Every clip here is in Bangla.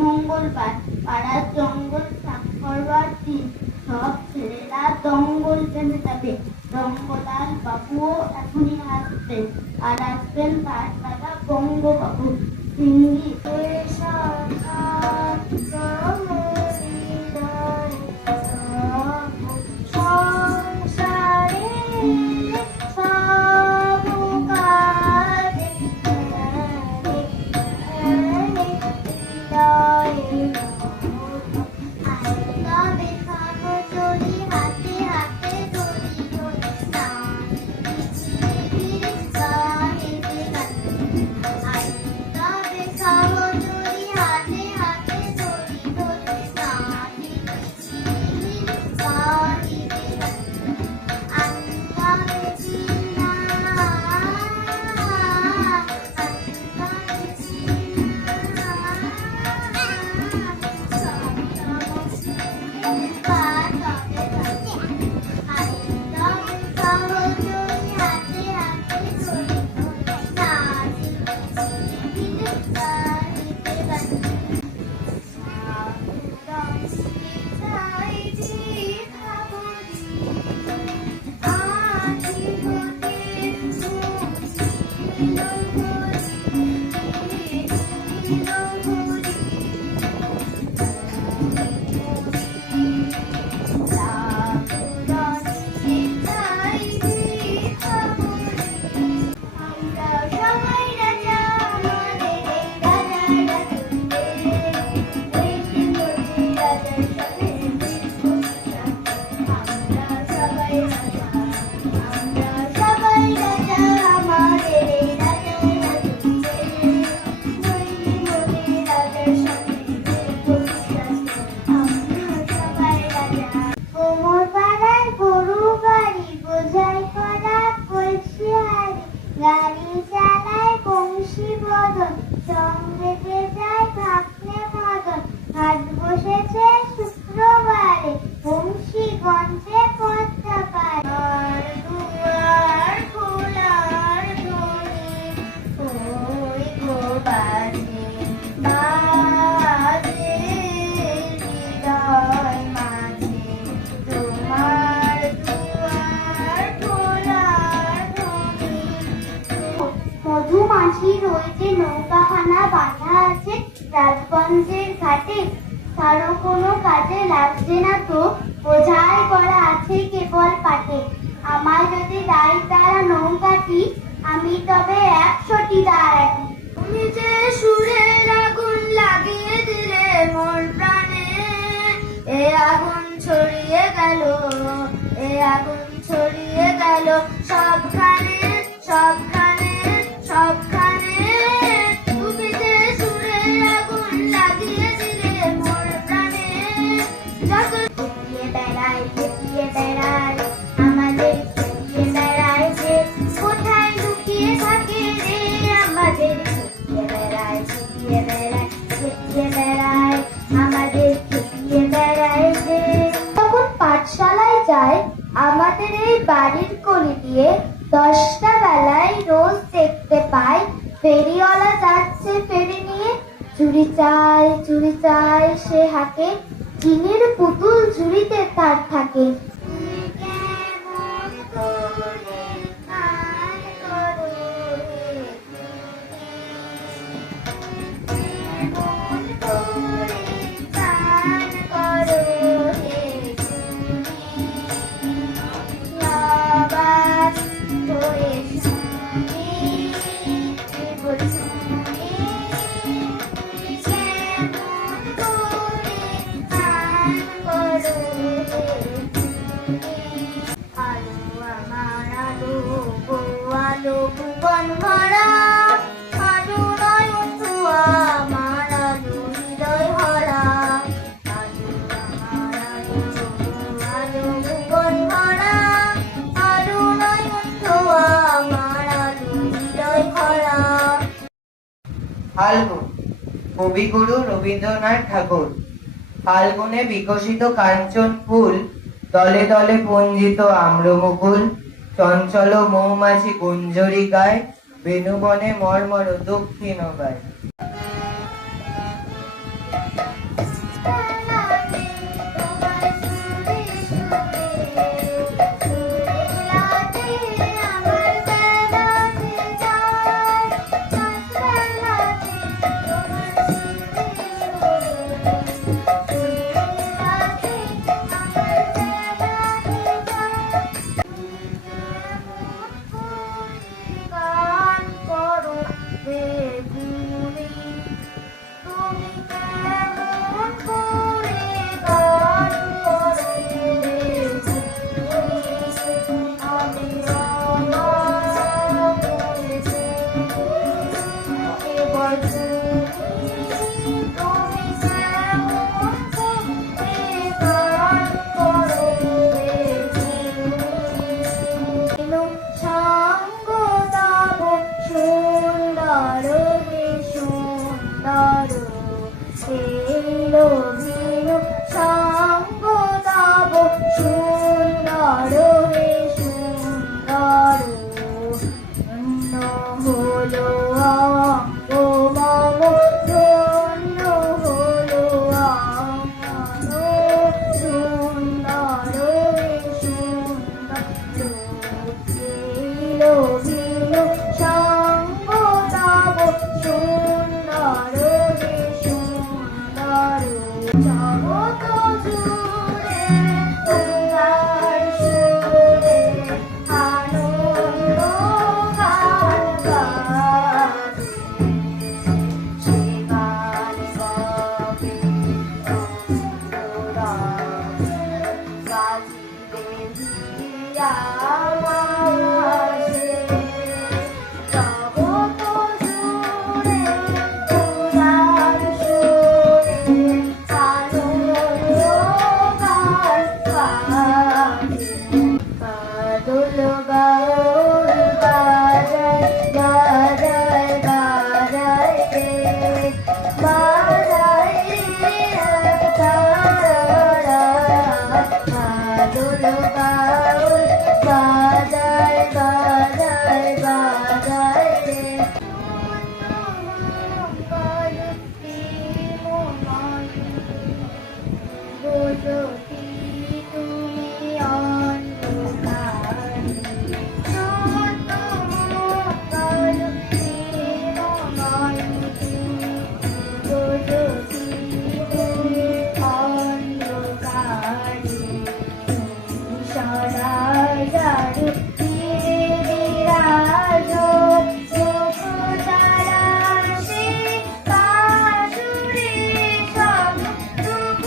মঙ্গলবার পাড়ার জঙ্গল সাফ করবার দিন সব ছেলেরা জঙ্গল কেটে যাবে। রঙ্গলাল বাবুও এখনই আসবেন, আর আসবেন তার দাদা বঙ্গবাবু। সিঙ্গি গাড়ি চালায় বংশীবদন, সঙ্গে যায় ভাবনে মদন। হাট বসেছে শুক্রবারে, বংশীগঞ্জে পদ্মা পারে। দুয়ার খোলার ধ্বনি ওই গো বাজে, বাজে হৃদয় মাঝে। তোমার দুয়ার খোলার ধ্বনি। মধুমাছির ওই যে নৌকাখানা বাঁধা আছে রাজগঞ্জের ঘাটে, কারো কোনো কাজে লাগছে না তো, বোঝাই করা আছে কেবল পাটে। আমার যদি দায় তারা নৌকাটি, আমি তবে 100টি দাঁড়াটি। তুমি যে সুরের আগুন লাগিয়ে দিলে মোর প্রাণে, এ আগুন ছড়িয়ে গেল, এ আগুন ছড়িয়ে গেল সবখানে, সবখানে, সবখানে। তুমি যে সুরের আগুন লাগিয়ে দিলে মোর প্রাণে, যত লুকিয়ে বেড়াই, লুকিয়ে বেড়াই। চিনির পুতুল ঝুড়িতে তার থাকে। তুমি কেমন করে গান করো হে কেমন করে গান করো হে আবার হয়ে শুনি শুনি কেমন করে গান করো হে আলো আমার আলো গো আলো ভুবন ভরা আলো নয়ন ধোয়া আমার আলো হৃদয় ভরা আলো আমার আলো গো আলো ভুবন ভরা আলো নয়ন ধোয়া আমার আলো হৃদয় ভরা। ফাল্গুন, কবিগুরু রবীন্দ্রনাথ ঠাকুর। ফাল্গুনে বিকশিত কাঞ্চন ফুল, দলে দলে পঞ্জিত আম্রমুকুল, চঞ্চল মৌমাছি গুঞ্জরি গায়, বেণুবনে মর্মর দক্ষিণ গায়। গান করো হে গুণী, তুমি কেমন করে গান করো হে গুণী, আমি অবাক হয়েছি কেবল তুমি কেমন করে গান করো হে গুণী, সঙ্গ তব সুন্দর হে সুন্দর এলো বিনু সঙ্গ তব সুন্দর হে সুন্দর ধন্য হলো অঙ্গ মম ধন্য হলো অঙ্গ সুন্দর হে সুন্দর এলো বিনু সঙ্গ তব সুন্দর হে সুন্দর জগৎ জুড়ে তোমার সুরে আনন্দ গান গাবে, সে গান গাবে তরুণরা, বাজিবে হিয়া আওয়াজে, জগৎ জুড়ে তোমার সুরে আনন্দ গান গাবে। বাদল বাউল বাজায় বাজায় বাজায় রে, বাজায় রে তারা, বাদল বাউল বাজায় বাজায় বাজায় রে। মঙ্গল জ্যোতি তুমি অন্ধকারে, মঙ্গল জ্যোতি তুমি অন্ধকারে, সদাই জারু বিরাজ মুখ তারাশি কাশুরি সব দুঃখ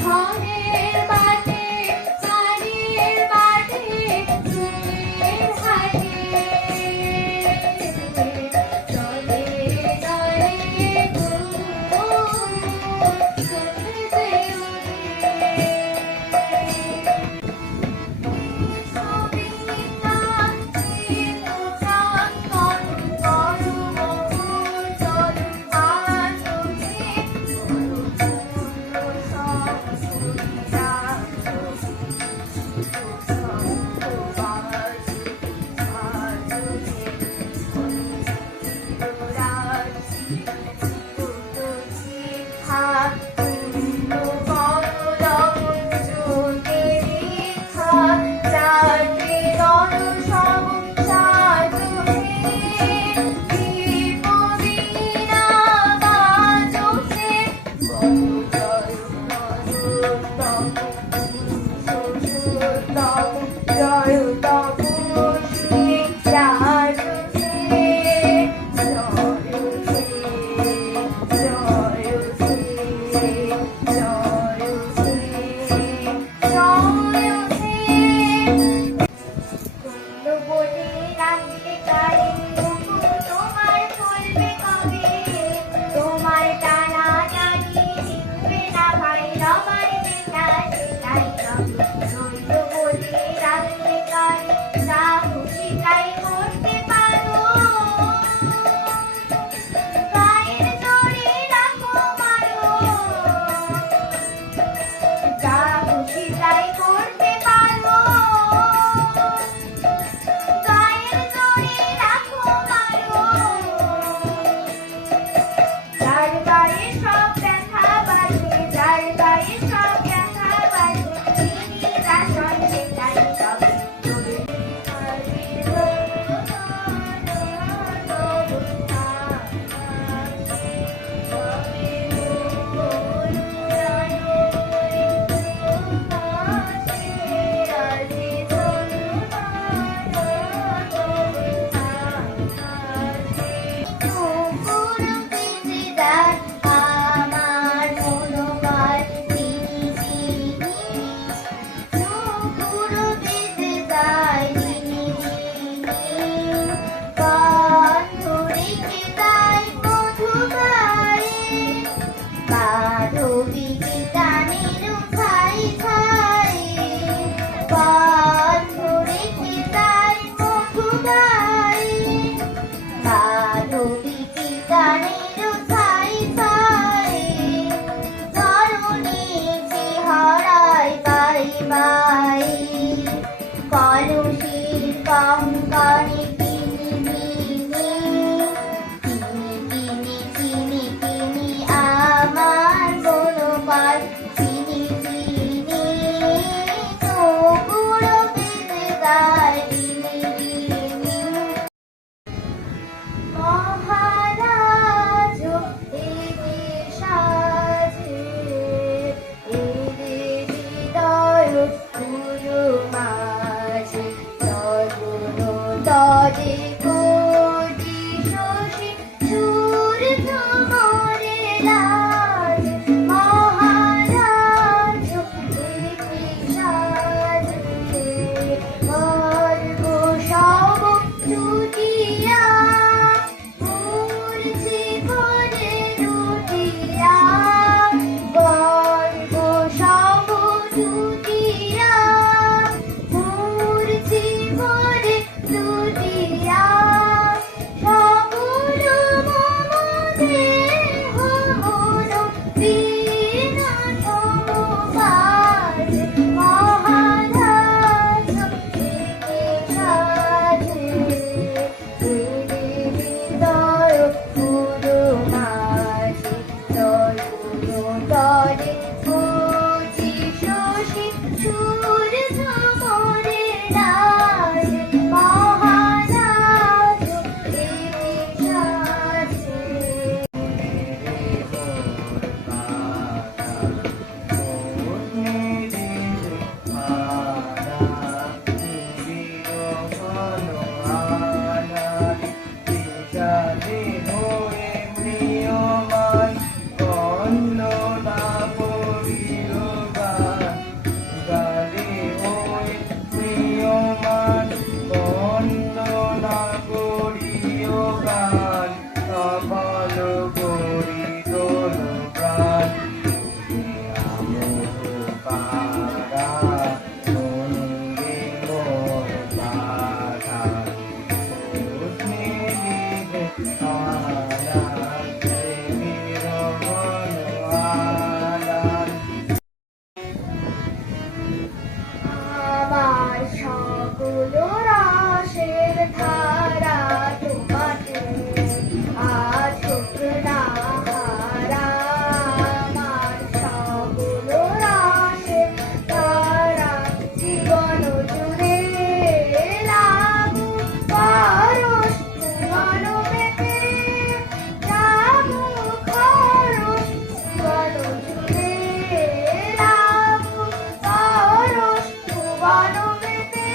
ঘরের বাটে বাড়ির বাটে ফুলের হাটে দলে দলে চলতে কলসির কঙ্কনে কিনি কিনি চিনি কিনি আমার বনপাল চিনি চিনি তবুও পেতে গায় চিনি মহারাজ এদের সাজে এদের হৃদয় পুরো মাঝে তরে কোটি শশী সুর ভ্রমরে লাজ মহারাজ এদের সাজে গর্ব সব ছুটিয়া মূর্তি করে লুটিয়া গর্ব সব ছুটিয়া মূর্তি করে লুটিয়া সকল মম দেহ মন বিনা সমবাদ মহারাজ এদের সাজে এদের হৃদয় পুরো মাঝে তরে কোটি শশী পারা মনে মোর বাধা তুমি দিবে আলাল প্রেমের বনওয়ালাল। আমার সকল রসের ধারা তোমাকে আজ হোক না হারা। আমার সকল রসের ধারা জীবন জুড়ে লাগু পরশ জীবন মেতে লাগু খরচ জীবন জুড়ে লাগু পরশ জীবন মেতে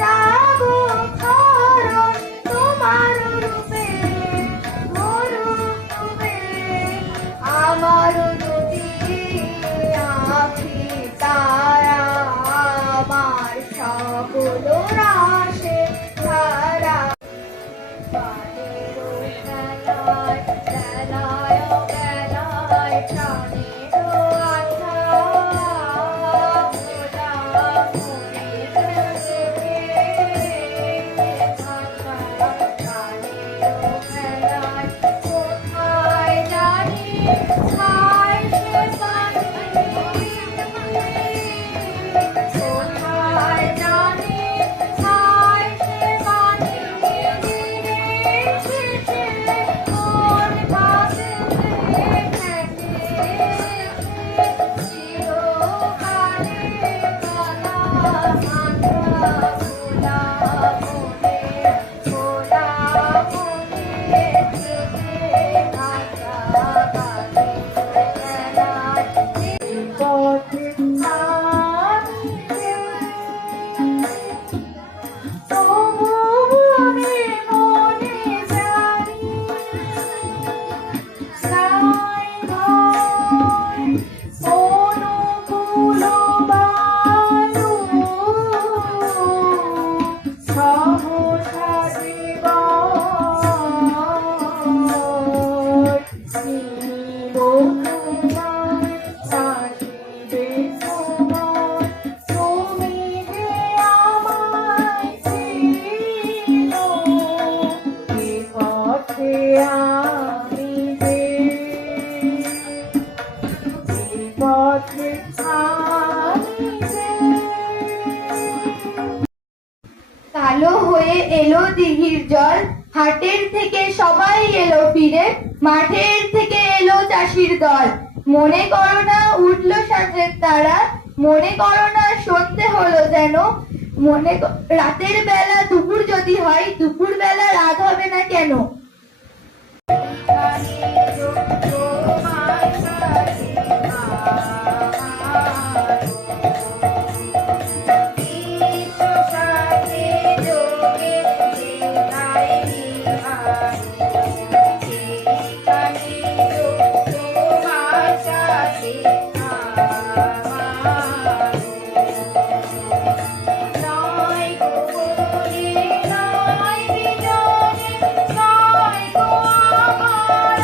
যাবো খরচ তোমার রূপে মোর রূপে। আমার দুটি আখি তারা আমার সকল রাশে ধারা বানেরও বেলায় বেলায় বেলায় প্রাণেরও আশা ভোলা মনের সুখে থাকা। প্রাণেরও বেলায় কোথায় জানি হায় সে পানি কোথায় জানি হায় সে পানি ছিটে কোন কাছে থেকে চিরকালে কালা আঁকা ভোলা মনে ভোলা মনে থেকে থাকা বানের বেলায় পথে তবু মনে মনে জানি নাই ভয় অনুকূল বায়ু সহসা জীবন তোমার সাজিবে তোমার তুমি যে আমায় চিনো এ পথে আমি যে এ পথে আমি যে। কালো হয়ে এলো দিঘির জল হাটের থেকে সবাই এলো ফিরে মাঠের থেকে এলো চাষির দল। মনে করো না উঠলো সাঁঝের তারা মনে করো না সন্ধে হলো যেন রাতের বেলা দুপুর যদি হয় দুপুর বেলা রাত হবে না কেন। নয় গো বলে নয় বিজনে নয় গো আমার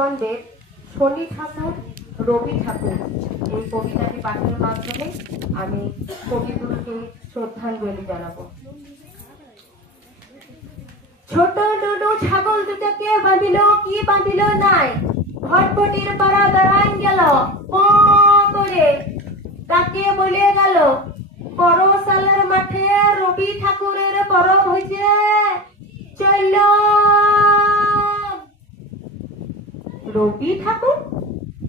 দণ্ডের শনি ঠাকুর, রবি ঠাকুর এই কবিতাটি পাঠের মাধ্যমে আমি কবিগুরুকে শ্রদ্ধাঞ্জলি জানাবো। ছোট ডুডু ছাগল দুটাকে বাঁধিল কি বাঁধিল নাই, ভটভটির পাড়া দাঁড়াই গেল প করে, তাকে বলে গেল বড় সালের মাঠে রবি ঠাকুরের পরব হয়েছে, চল। রবি ঠাকুর,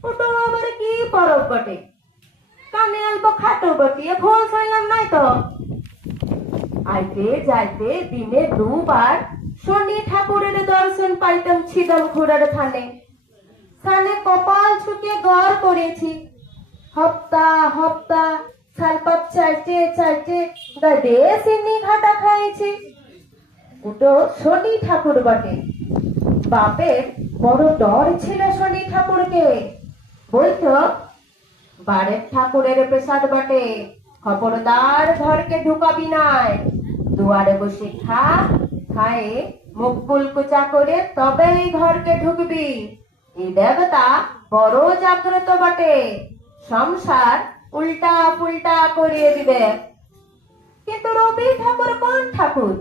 ওটা আবার কি পরব বটে? কানে অল্প খাটো বটিয়ে ভুল শুনলাম নাই তো। আইতে যাইতে দিনে দুবার শনি ঠাকুরের দর্শন পাইতাম ছিদাম ঘোড়ার থানে। থানে কপাল ছুটে গড় করেছি, হপ্তা হপ্তা শালপাত চাইতে চাইতে গাদে সিন্নি ঘাটা খাইছি। ওটো শনি ঠাকুর বটে। বাপের বড় ডর ছিল শনি ঠাকুরকে, বলতো বাড়ির ঠাকুরের প্রসাদ বটে, খবরদার ঘরকে ঢুকাবি নাই, দুয়ারে বসে খা, খায়ে মুখ কুলকুচা করে তবেই ঘরকে ঢুকবি। এই দেবতা বড় জাগ্রত বটে, সংসার উল্টা পুল্টা করিয়ে দিবে। কিন্তু রবি ঠাকুর কোন ঠাকুর?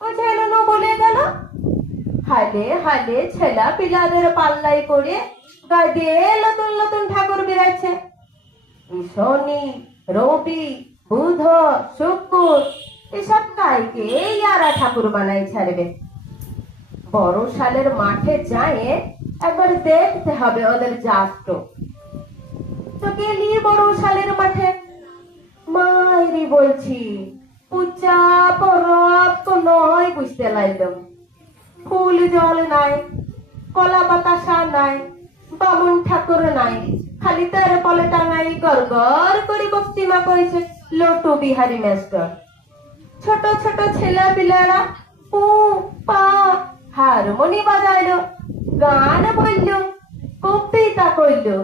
ও ছেলেন বলে গেল। হালে হালে ছেলা পিলাদের পাল্লাই করে গায়ে নতুন নতুন ঠাকুর বেড়াচ্ছে। শনি, রবি, বুধ, শুক্র এসব কাইকে ইয়ারা ঠাকুর বানাই ছাড়বে। বড় সালের মাঠে যায় একবার দেখতে হবে ওদের জাস্ত। তো গেলি বড় সালের মাঠে, মাইরি বলছি পূজা পরব তো নয় বুঝতে লাগলাম। ফুল জল নাই, কলা বাতাসা নাই, বামুন ঠাকুর নাই, খালি তার পলে টাঙাই গড় গড় করে বক্তিমা করেছে লটু বিহারী মাস্টার। ছোট ছোট ছেলে পিলারা পু পা হারমোনি বাজাইলো, গান বললো, কবিতা কইলো।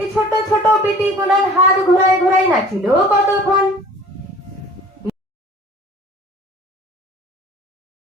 এই ছোট ছোট বেটি গুলার হাত ঘুরাই ঘুরাই নাচিল কতক্ষণ।